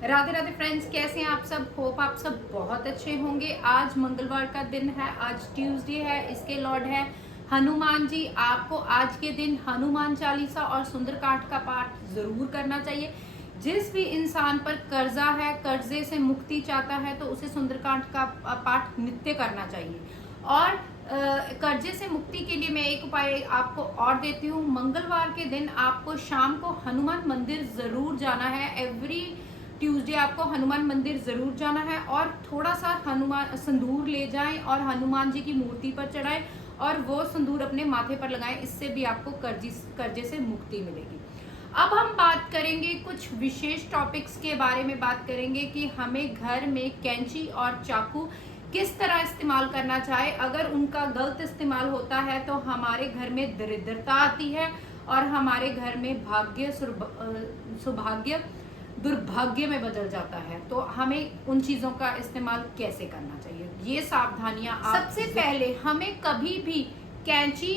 Radhe Radhe friends, कैसे हैं आप सब। होप आप सब बहुत अच्छे होंगे। आज मंगलवार का दिन है, आज ट्यूसडे है, इसके लॉर्ड है हनुमान जी। आपको आज के दिन हनुमान चालीसा और सुंदरकांड का पाठ जरूर करना चाहिए। जिस भी इंसान पर कर्जा है, कर्जे से मुक्ति चाहता है, तो उसे सुंदरकांड का पाठ नित्य करना चाहिए। और कर्जे से मुक्ति के लिए मैं एक उपाय आपको और देती हूँ। मंगलवार के दिन आपको शाम को हनुमान मंदिर जरूर जाना है। एवरी ट्यूसडे आपको हनुमान मंदिर जरूर जाना है और थोड़ा सा हनुमान संदूर ले जाएं और हनुमान जी की मूर्ति पर चढ़ाएं और वो संदूर अपने माथे पर लगाएं। इससे भी आपको कर्जे से मुक्ति मिलेगी। अब हम बात करेंगे कुछ विशेष टॉपिक्स के बारे में। बात करेंगे कि हमें घर में कैंची और चाकू किस तरह इस्तेमाल करना चाहिए। अगर उनका गलत इस्तेमाल होता है तो हमारे घर में दरिद्रता आती है और हमारे घर में भाग्य सौभाग्य दुर्भाग्य में बदल जाता है। तो हमें उन चीजों का इस्तेमाल कैसे करना चाहिए, ये सावधानियां। सबसे पहले हमें कभी भी कैंची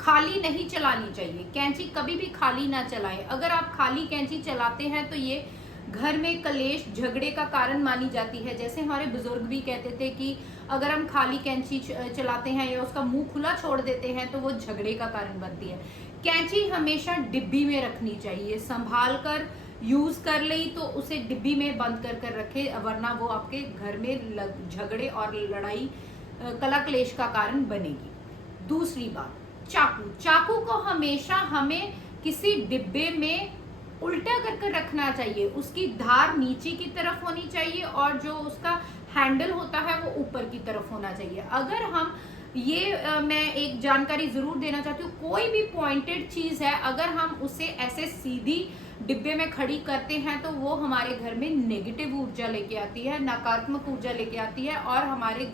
खाली नहीं चलानी चाहिए। कैंची कभी भी खाली ना चलाएं। अगर आप खाली कैंची चलाते हैं तो ये घर में कलेश झगड़े का कारण मानी जाती है। जैसे हमारे बुजुर्ग भी कहते थे कि अगर हम खाली कैंची चलाते हैं या उसका मुंह खुला छोड़ देते हैं तो वो झगड़े का कारण बनती है। कैंची हमेशा डिब्बी में रखनी चाहिए। संभाल कर यूज कर ली तो उसे डिब्बी में बंद कर रखे, वरना वो आपके घर में झगड़े और लड़ाई कला क्लेश का कारण बनेगी। दूसरी बात, चाकू। चाकू को हमेशा हमें किसी डिब्बे में उल्टा कर रखना चाहिए। उसकी धार नीचे की तरफ होनी चाहिए और जो उसका हैंडल होता है वो ऊपर की तरफ होना चाहिए। अगर हम मैं एक जानकारी जरूर देना चाहती हूँ, कोई भी पॉइंटेड चीज है अगर हम उसे ऐसे सीधी डिब्बे में खड़ी करते हैं तो वो हमारे घर में नेगेटिव ऊर्जा लेके आती है, नकारात्मक ऊर्जा लेके आती है और हमारे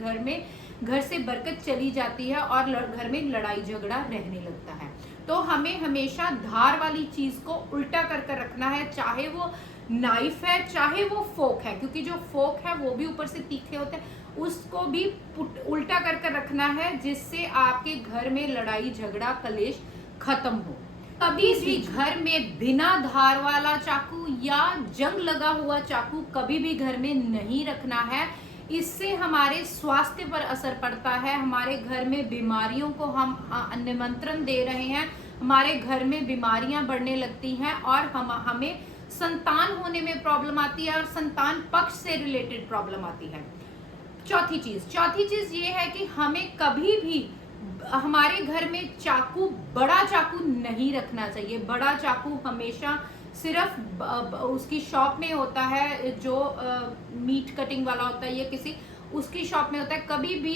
घर से बरकत चली जाती है और घर में लड़ाई झगड़ा रहने लगता है। तो हमें हमेशा धार वाली चीज को उल्टा कर रखना है, चाहे वो नाइफ है चाहे वो फोक है, क्योंकि जो फोक है वो भी ऊपर से तीखे होते हैं, उसको भी उल्टा कर रखना है, जिससे आपके घर में लड़ाई झगड़ा कलेश खत्म हो। कभी भी घर में बिना धार वाला चाकू या जंग लगा हुआ चाकू कभी भी घर में नहीं रखना है। इससे हमारे स्वास्थ्य पर असर पड़ता है। हमारे घर में बीमारियों को हम निमंत्रण दे रहे हैं। हमारे घर में बीमारियां बढ़ने लगती हैं और हमें संतान होने में प्रॉब्लम आती है और संतान पक्ष से रिलेटेड प्रॉब्लम आती है। चौथी चीज ये है कि हमें कभी भी हमारे घर में बड़ा चाकू नहीं रखना चाहिए। बड़ा चाकू हमेशा सिर्फ उसकी शॉप में होता है, जो मीट कटिंग वाला होता है, या किसी उसकी शॉप में होता है। कभी भी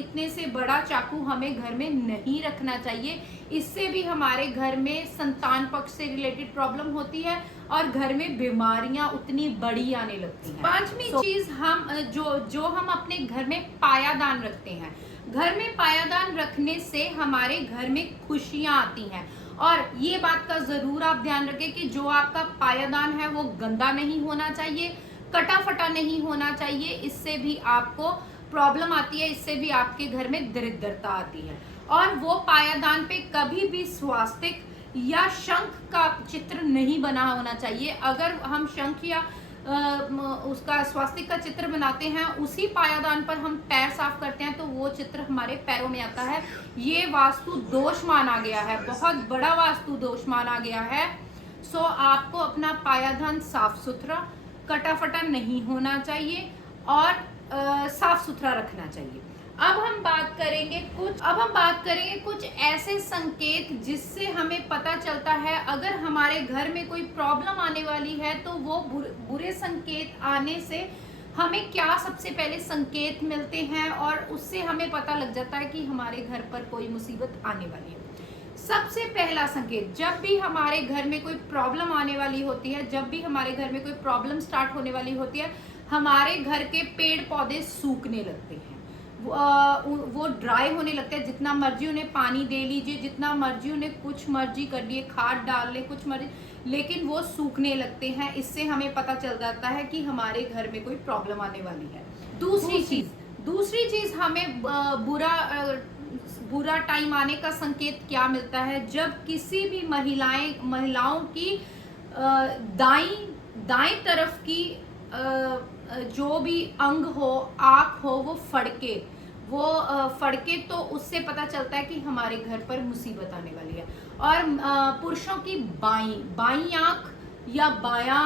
इतने से बड़ा चाकू हमें घर में नहीं रखना चाहिए। इससे भी हमारे घर में संतान पक्ष से रिलेटेड प्रॉब्लम होती है और घर में बीमारियां उतनी बड़ी आने लगती हैं। पांचवी चीज, हम जो हम अपने घर में पायादान रखते हैं। घर में पायादान रखने से हमारे घर में खुशियां आती हैं। और ये बात का जरूर आप ध्यान रखें कि जो आपका पायादान है वो गंदा नहीं होना चाहिए, कटा फटा नहीं होना चाहिए। इससे भी आपको प्रॉब्लम आती है, इससे भी आपके घर में दरिद्रता आती है। और वो पायादान पे कभी भी स्वास्तिक या शंख का चित्र नहीं बना होना चाहिए। अगर हम शंख या उसका स्वास्तिक का चित्र बनाते हैं, उसी पायादान पर हम पैर साफ करते हैं तो वो चित्र हमारे पैरों में आता है। ये वास्तु दोष माना गया है, बहुत बड़ा वास्तु दोष माना गया है। सो आपको अपना पायादान साफ सुथरा, कटा फटा नहीं होना चाहिए और साफ सुथरा रखना चाहिए। अब हम बात करेंगे कुछ ऐसे संकेत जिससे हमें पता चलता है अगर हमारे घर में कोई प्रॉब्लम आने वाली है तो वो बुरे संकेत आने से हमें क्या सबसे पहले संकेत मिलते हैं और उससे हमें पता लग जाता है कि हमारे घर पर कोई मुसीबत आने वाली है। सबसे पहला संकेत, जब भी हमारे घर में कोई प्रॉब्लम आने वाली होती है, जब भी हमारे घर में कोई प्रॉब्लम स्टार्ट होने वाली होती है, हमारे घर के पेड़ पौधे सूखने लगते हैं, वो ड्राई होने लगते हैं। जितना मर्जी उन्हें पानी दे लीजिए, जितना मर्जी उन्हें कुछ मर्जी कर लिए, खाद डाल ले कुछ मर्जी, लेकिन वो सूखने लगते हैं। इससे हमें पता चल जाता है कि हमारे घर में कोई प्रॉब्लम आने वाली है। दूसरी चीज हमें बुरा टाइम आने का संकेत क्या मिलता है, जब किसी भी महिलाओं की दाईं दाएं तरफ की जो भी अंग हो, आंख हो, वो फड़के तो उससे पता चलता है कि हमारे घर पर मुसीबत आने वाली है। और पुरुषों की बाई आंख या बायां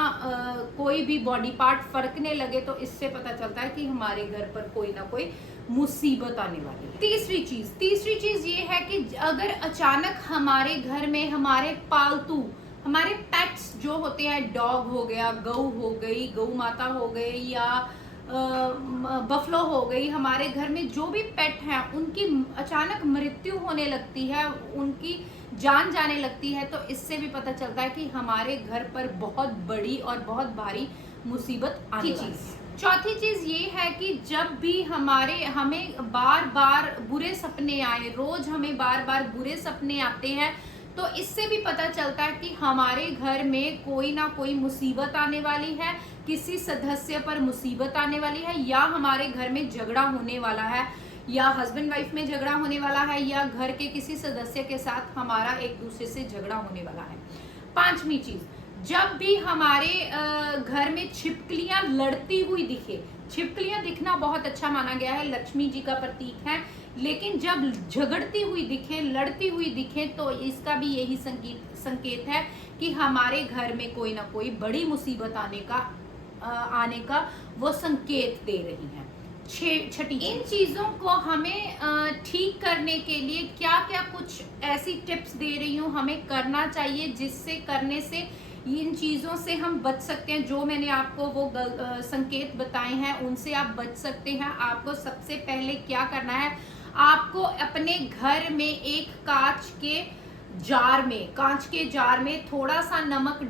कोई भी बॉडी पार्ट फड़कने लगे तो इससे पता चलता है कि हमारे घर पर कोई ना कोई मुसीबत आने वाली है। तीसरी चीज ये है कि अगर अचानक हमारे घर में हमारे पालतू, हमारे पेट्स जो होते हैं, डॉग हो गया, गऊ हो गई, गऊ माता हो गई, या बफलो हो गई, हमारे घर में जो भी पेट हैं उनकी अचानक मृत्यु होने लगती है, उनकी जान जाने लगती है, तो इससे भी पता चलता है कि हमारे घर पर बहुत बड़ी और बहुत भारी मुसीबत आने वाली है। चौथी चीज ये है कि जब भी हमें बार बार बुरे सपने आए, रोज हमें बार बार बुरे सपने आते हैं, तो इससे भी पता चलता है कि हमारे घर में कोई ना कोई मुसीबत आने वाली है, किसी सदस्य पर मुसीबत आने वाली है, या हमारे घर में झगड़ा होने वाला है, या हस्बैंड वाइफ में झगड़ा होने वाला है, या घर के किसी सदस्य के साथ हमारा एक दूसरे से झगड़ा होने वाला है। पांचवी चीज, जब भी हमारे घर में छिपकलियां लड़ती हुई दिखे, छिपकलियां दिखना बहुत अच्छा माना गया है, लक्ष्मी जी का प्रतीक है, लेकिन जब झगड़ती हुई दिखे, लड़ती हुई दिखे, तो इसका भी यही संकेत है कि हमारे घर में कोई ना कोई बड़ी मुसीबत आने का वो संकेत दे रही है। छठी, इन चीजों को हमें ठीक करने के लिए क्या क्या कुछ ऐसी टिप्स दे रही हूँ हमें करना चाहिए, जिससे करने से इन चीजों से हम बच सकते हैं। जो मैंने आपको वो संकेत बताए हैं उनसे आप बच सकते हैं। आपको सबसे पहले क्या करना है, आपको अपने घर में एक कांच के जार में थोड़ा सा नमक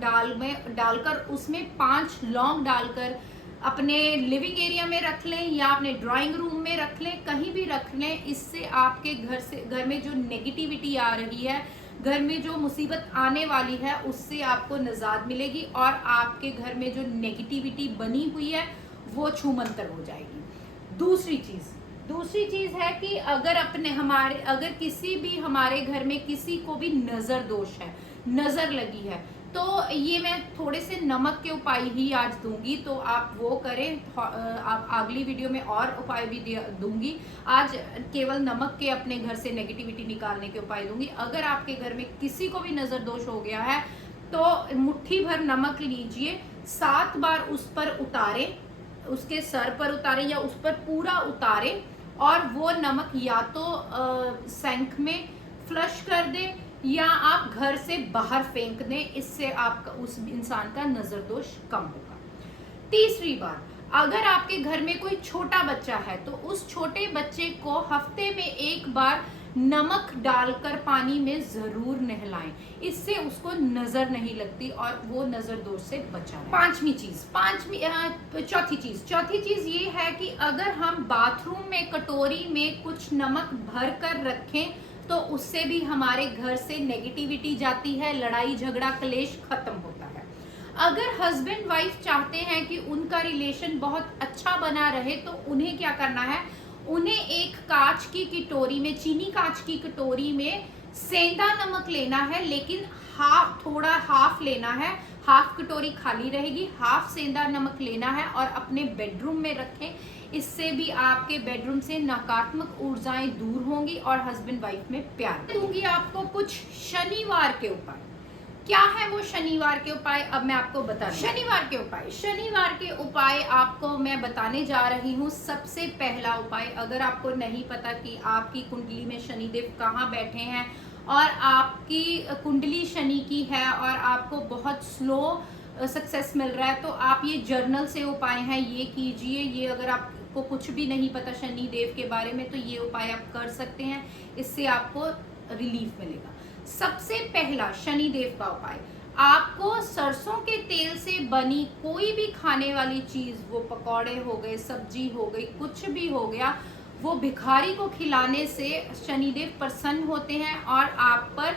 डालकर उसमें 5 लौंग डालकर अपने लिविंग एरिया में रख लें, या अपने ड्राइंग रूम में रख लें, कहीं भी रख लें। इससे आपके घर में जो नेगेटिविटी आ रही है, घर में जो मुसीबत आने वाली है, उससे आपको निजात मिलेगी और आपके घर में जो नेगेटिविटी बनी हुई है वो छूमंतर हो जाएगी। दूसरी चीज है कि अगर किसी भी हमारे घर में किसी को भी नजर दोष है, नजर लगी है, तो ये मैं थोड़े से नमक के उपाय ही आज दूंगी, तो आप वो करें। आप अगली वीडियो में और उपाय भी दूंगी। आज केवल नमक के अपने घर से नेगेटिविटी निकालने के उपाय दूंगी। अगर आपके घर में किसी को भी नजर दोष हो गया है तो मुट्ठी भर नमक लीजिए, 7 बार उस पर उतारें, उसके सर पर उतारें या उस पर पूरा उतारें, और वो नमक या तो सिंक में फ्लश कर दें या आप घर से बाहर फेंक दें। इससे आपका उस इंसान का नजर दोष कम होगा। तीसरी बात, अगर आपके घर में कोई छोटा बच्चा है तो उस छोटे बच्चे को हफ्ते में 1 बार नमक डालकर पानी में जरूर नहलाएं। इससे उसको नजर नहीं लगती और वो नजर दोष से बचा है। चौथी चीज ये है कि अगर हम बाथरूम में कटोरी में कुछ नमक भर कर रखें तो उससे भी हमारे घर से नेगेटिविटी जाती है, लड़ाई झगड़ा कलेश खत्म होता है। अगर हस्बैंड वाइफ चाहते हैं कि उनका रिलेशन बहुत अच्छा बना रहे तो उन्हें क्या करना है, उन्हें एक कांच की कटोरी में, चीनी कांच की कटोरी में सेंधा नमक लेना है, लेकिन हाफ लेना है, हाफ कटोरी खाली रहेगी, हाफ सेंधा नमक लेना है और अपने बेडरूम में रखें। इससे भी आपके बेडरूम से नकारात्मक ऊर्जाएं दूर होंगी और हस्बैंड वाइफ में प्यार। दूंगी आपको कुछ शनिवार के उपाय। क्या है वो शनिवार के उपाय, अब मैं आपको बता दूं। शनिवार के उपाय आपको मैं बताने जा रही हूँ। सबसे पहला उपाय, अगर आपको नहीं पता कि आपकी कुंडली में शनिदेव कहाँ बैठे हैं और आपकी कुंडली शनि की है और आपको बहुत स्लो सक्सेस मिल रहा है, तो आप ये जर्नल से उपाय हैं ये कीजिए। ये अगर आपको कुछ भी नहीं पता शनि देव के बारे में तो ये उपाय आप कर सकते हैं, इससे आपको रिलीफ मिलेगा। सबसे पहला शनि देव का उपाय, आपको सरसों के तेल से बनी कोई भी खाने वाली चीज, वो पकौड़े हो गए, सब्जी हो गई, कुछ भी हो गया, वो भिखारी को खिलाने से शनिदेव प्रसन्न होते हैं और आप पर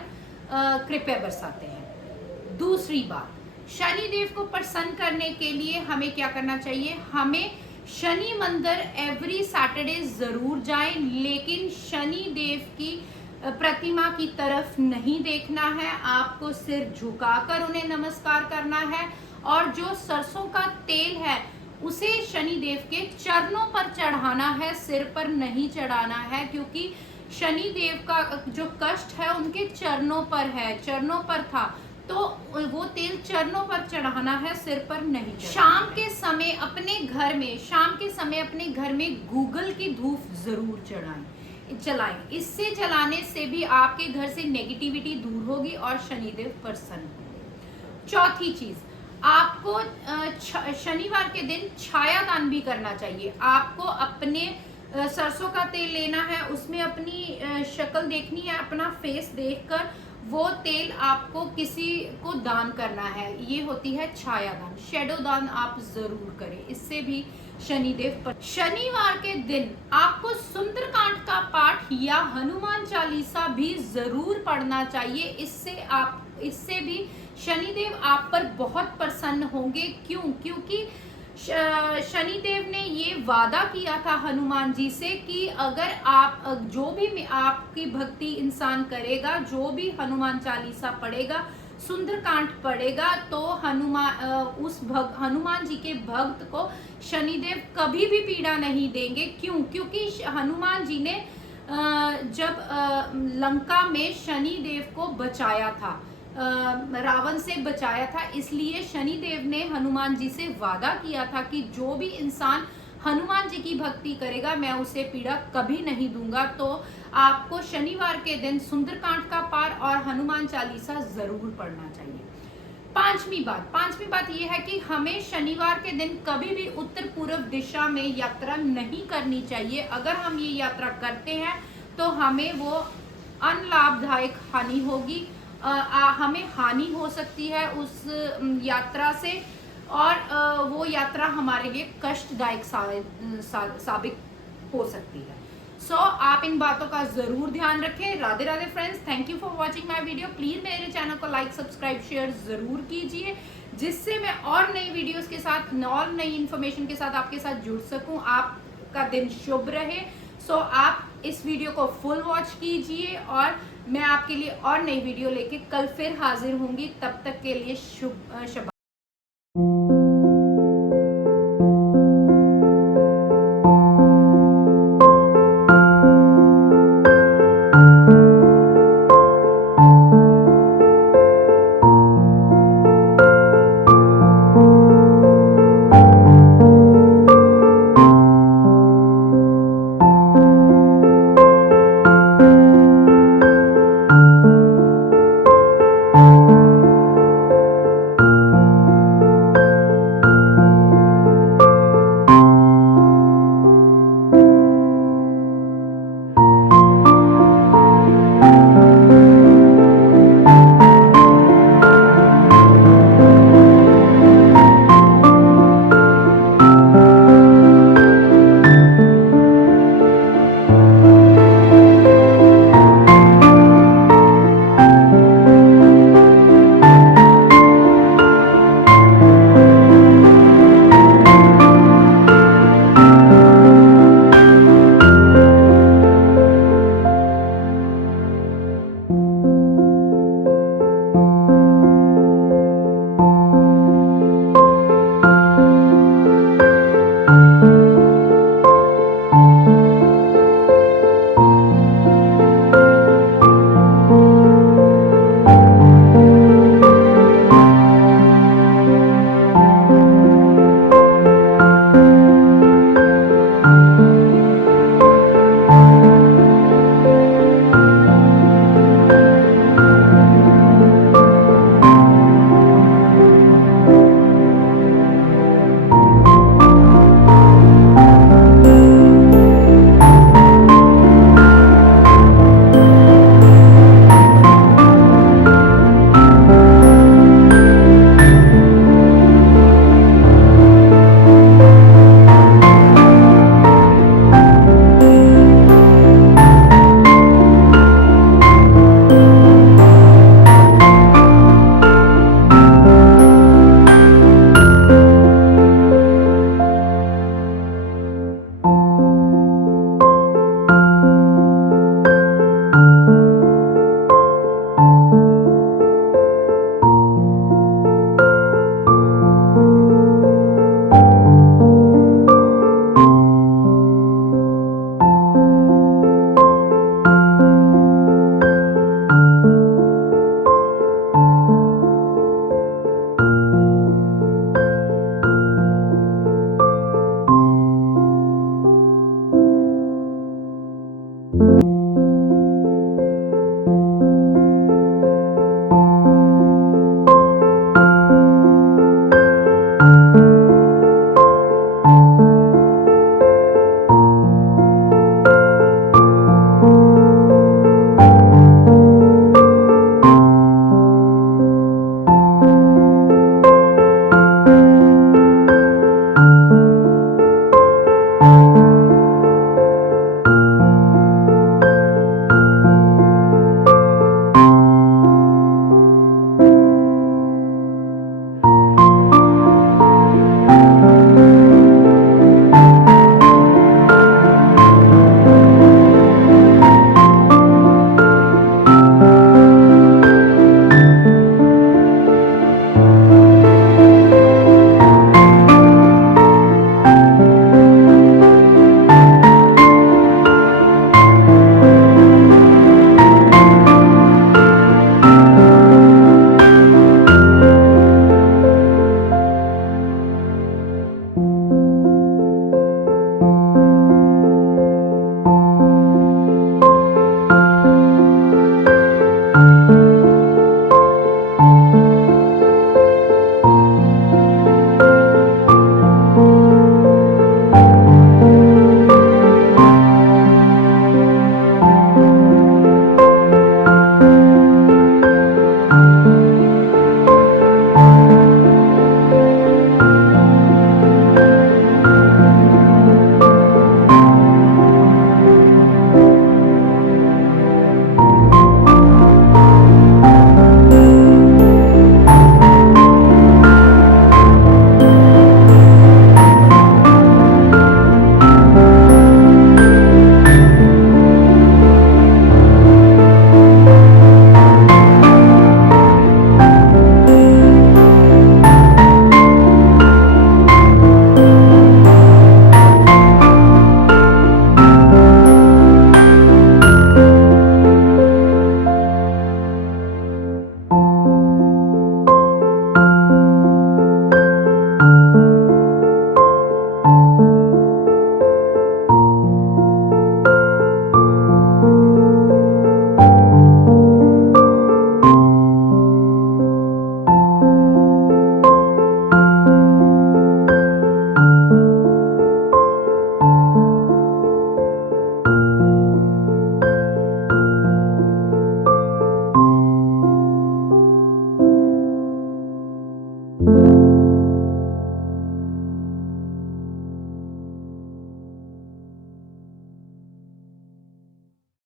कृपा बरसाते हैं। दूसरी बात, शनिदेव को प्रसन्न करने के लिए हमें क्या करना चाहिए, हमें शनि मंदिर एवरी सैटरडे जरूर जाएं, लेकिन शनि देव की प्रतिमा की तरफ नहीं देखना है, आपको सिर झुकाकर उन्हें नमस्कार करना है और जो सरसों का तेल है उसे शनि देव के चरणों पर चढ़ाना है, सिर पर नहीं चढ़ाना है, क्योंकि शनि देव का जो कष्ट है उनके चरणों पर है, चरणों पर था, तो वो तेल चरणों पर चढ़ाना है, सिर पर नहीं। शाम के समय अपने घर में गूगल की धूप जरूर चलाएं। इससे जलाने से भी आपके घर से नेगेटिविटी दूर होगी और शनिदेव प्रसन्न होंगे। चौथी चीज, आपको शनिवार के दिन छाया दान भी करना चाहिए। आपको अपने सरसों का तेल लेना है, उसमें अपनी शक्ल देखनी है, अपना फेस देखकर वो तेल आपको किसी को दान करना है। ये होती है छाया दान। शेडो दान आप जरूर करें, इससे भी शनिदेव पर। शनिवार के दिन आपको सुंदरकांड का पाठ या हनुमान चालीसा भी जरूर पढ़ना चाहिए। इससे भी शनिदेव आप पर बहुत प्रसन्न होंगे। क्योंकि शनिदेव ने ये वादा किया था हनुमान जी से कि अगर आप जो भी आपकी भक्ति इंसान करेगा, जो भी हनुमान चालीसा पढ़ेगा, सुंदरकांड पढ़ेगा, तो हनुमान जी के भक्त को शनिदेव कभी भी पीड़ा नहीं देंगे। क्योंकि हनुमान जी ने जब लंका में शनिदेव को बचाया था, रावण से बचाया था, इसलिए शनिदेव ने हनुमान जी से वादा किया था कि जो भी इंसान हनुमान जी की भक्ति करेगा मैं उसे पीड़ा कभी नहीं दूंगा। तो आपको शनिवार के दिन सुंदरकांड का पाठ और हनुमान चालीसा जरूर पढ़ना चाहिए। पांचवी बात यह है कि हमें शनिवार के दिन कभी भी उत्तर पूर्व दिशा में यात्रा नहीं करनी चाहिए। अगर हम ये यात्रा करते हैं तो हमें वो अनलाभदायक हानि होगी, हमें हानि हो सकती है उस यात्रा से, और वो यात्रा हमारे लिए कष्टदायक साबित हो सकती है। सो आप इन बातों का जरूर ध्यान रखें। Radhe Radhe friends, thank you for watching my video. Please मेरे चैनल को लाइक, सब्सक्राइब, शेयर जरूर कीजिए, जिससे मैं और नई वीडियोस के साथ और नई इन्फॉर्मेशन के साथ आपके साथ जुड़ सकूं। आपका दिन शुभ रहे। सो आप इस वीडियो को फुल वॉच कीजिए और मैं आपके लिए और नई वीडियो लेके कल फिर हाजिर होंगी। तब तक के लिए शुभ